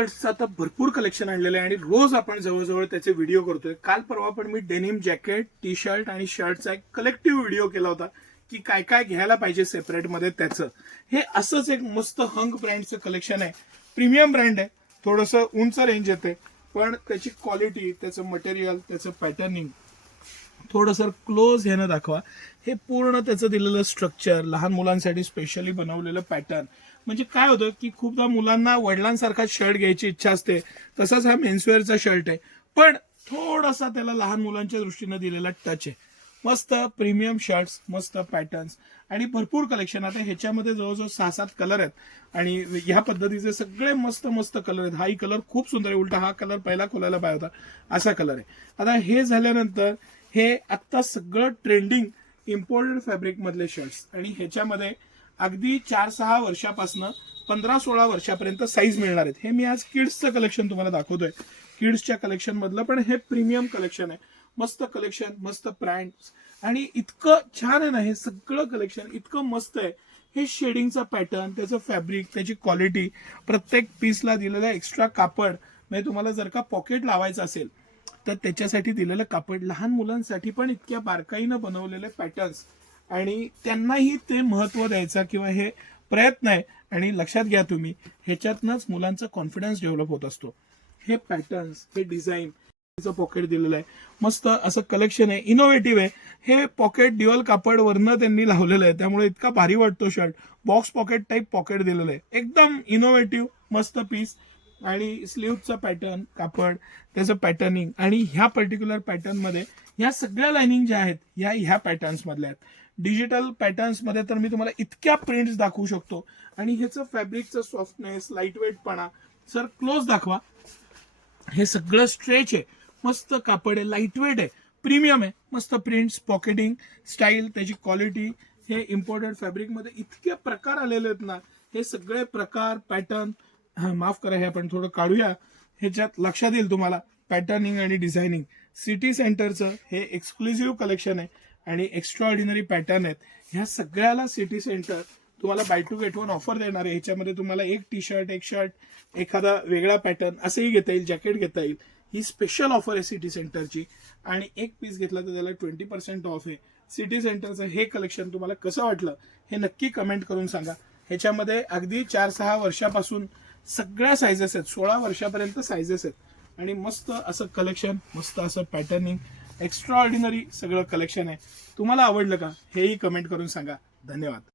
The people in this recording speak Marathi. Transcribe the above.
शर्ट्सचं आता भरपूर कलेक्शन आणलेलं आहे आणि रोज आपण जवळजवळ त्याचे व्हिडिओ करतोय. काल परवा पण मी डेनिम जॅकेट, टी शर्ट आणि शर्टचा एक कलेक्टिव्ह व्हिडिओ केला होता की काय काय घ्यायला पाहिजे सेपरेटमध्ये त्याचं. हे असंच एक मस्त हंग ब्रँडचं कलेक्शन आहे. प्रीमियम ब्रँड आहे, थोडंसं उंच रेंज येते, पण त्याची क्वालिटी, त्याचं मटेरियल, त्याचं पॅटर्निंग थोडंसं क्लोज ह्यानं दाखवा. हे पूर्ण त्याचं दिलेलं स्ट्रक्चर, लहान मुलांसाठी स्पेशली बनवलेलं पॅटर्न. म्हणजे काय होतं की खूपदा मुलांना वडिलांसारखा शर्ट घ्यायची इच्छा असते, तसाच हा मेन्सवेअरचा शर्ट आहे, पण थोडासा त्याला लहान मुलांच्या दृष्टीनं दिलेला टच आहे. मस्त प्रीमियम शर्ट्स, मस्त पॅटर्न्स आणि भरपूर कलेक्शन. आता ह्याच्यामध्ये जवळजवळ 6-7 कलर आहेत आणि ह्या पद्धतीचे सगळे मस्त मस्त कलर आहेत. हाही कलर खूप सुंदर आहे, उलटा हा कलर पहिला खोलायला पाहिजे होता असा कलर आहे. आता हे झाल्यानंतर हे आत्ता सगळं ट्रेंडिंग इम्पोर्टेड फॅब्रिक मधले शर्ट्स आणि ह्याच्यामध्ये अगदी 4-6 वर्षापासून 15-16 वर्षापर्यंत साईज मिळणार आहेत. हे मी आज किड्सचं कलेक्शन तुम्हाला दाखवतोय. किड्सच्या कलेक्शन मधलं पण हे प्रीमियम कलेक्शन आहे. मस्त कलेक्शन, मस्त ब्रँड्स आणि इतकं छान आहे ना हे सगळं कलेक्शन, इतकं मस्त आहे. हे शेडिंगचा पॅटर्न, त्याचं फॅब्रिक, त्याची क्वालिटी, प्रत्येक पीसला दिलेलं एक्स्ट्रा कापड. म्हणजे तुम्हाला जर का पॉकेट लावायचं असेल तर त्याच्यासाठी दिलेलं कापड, लहान मुलांसाठी पण इतक्या बारकाईनं बनवलेले पॅटर्न्स आणि त्यांनाही ते महत्व द्यायचा किंवा हे प्रयत्न आहे. आणि लक्षात घ्या तुम्ही, ह्याच्यातनंच मुलांचा कॉन्फिडन्स डेव्हलप होत असतो. हे पॅटर्न्स, हे डिझाईन, पॉकेट दिलेलं आहे, मस्त असं कलेक्शन आहे, इनोव्हेटिव्ह आहे. हे पॉकेट ड्युअल कापड वरनं त्यांनी लावलेलं आहे, त्यामुळे इतका भारी वाटतो shirt. Box pocket type pocket दिलेलं आहे, एकदम इनोव्हेटिव्ह मस्त पीस. आणि स्लीव्हचा पॅटर्न, कापड, त्याचं पॅटर्निंग आणि ह्या पर्टिक्युलर पॅटर्नमध्ये ह्या सगळ्या लाइनिंग ज्या आहेत ह्या पॅटर्न्स मधल्या आहेत. डिजिटल पॅटर्न्स मध्ये तर मी तुम्हाला इतक्या प्रिंट्स दाखवू शकतो. आणि ह्याचं फॅब्रिकचं सॉफ्टनेस, लाईटवेटपणा, सर क्लोज दाखवा. हे सगळं स्ट्रेच आहे, मस्त कापड आहे, लाईटवेट आहे, प्रीमियम आहे, मस्त प्रिंट्स, पॉकेटिंग, स्टाईल, त्याची क्वालिटी. हे इम्पोर्टेड फॅब्रिकमध्ये इतके प्रकार आलेले आहेत ना, हे सगळे प्रकार, पॅटर्न, माफ करा हे आपण थोडं काढूया, ह्याच्यात लक्षात येईल तुम्हाला पॅटर्निंग आणि डिझायनिंग. सिटी सेंटरचं हे एक्सक्लुझिव्ह कलेक्शन आहे आणि एक्स्ट्रा ऑर्डिनरी पॅटर्न आहेत. ह्या सगळ्याला सिटी सेंटर तुम्हाला buy two get one offer देणार आहे. ह्याच्यामध्ये तुम्हाला एक टी शर्ट, एक शर्ट, एखादा वेगळा पॅटर्न असंही घेता येईल, जॅकेट घेता येईल. ही स्पेशल ऑफर आहे सिटी सेंटरची. आणि एक पीस घेतला तर त्याला 20% ऑफ आहे. सिटी सेंटरचं हे कलेक्शन तुम्हाला कसं वाटलं हे नक्की कमेंट करून सांगा. ह्याच्यामध्ये अगदी 4-6 वर्षापासून सगळ्या सायझेस आहेत, 16 वर्षापर्यंत सायझेस आहेत आणि मस्त असं कलेक्शन, मस्त असं पॅटर्निंग, एक्स्ट्रा ऑर्डिनरी सगळं कलेक्शन आहे. तुम्हाला आवडलं का हेही कमेंट करून सांगा. धन्यवाद.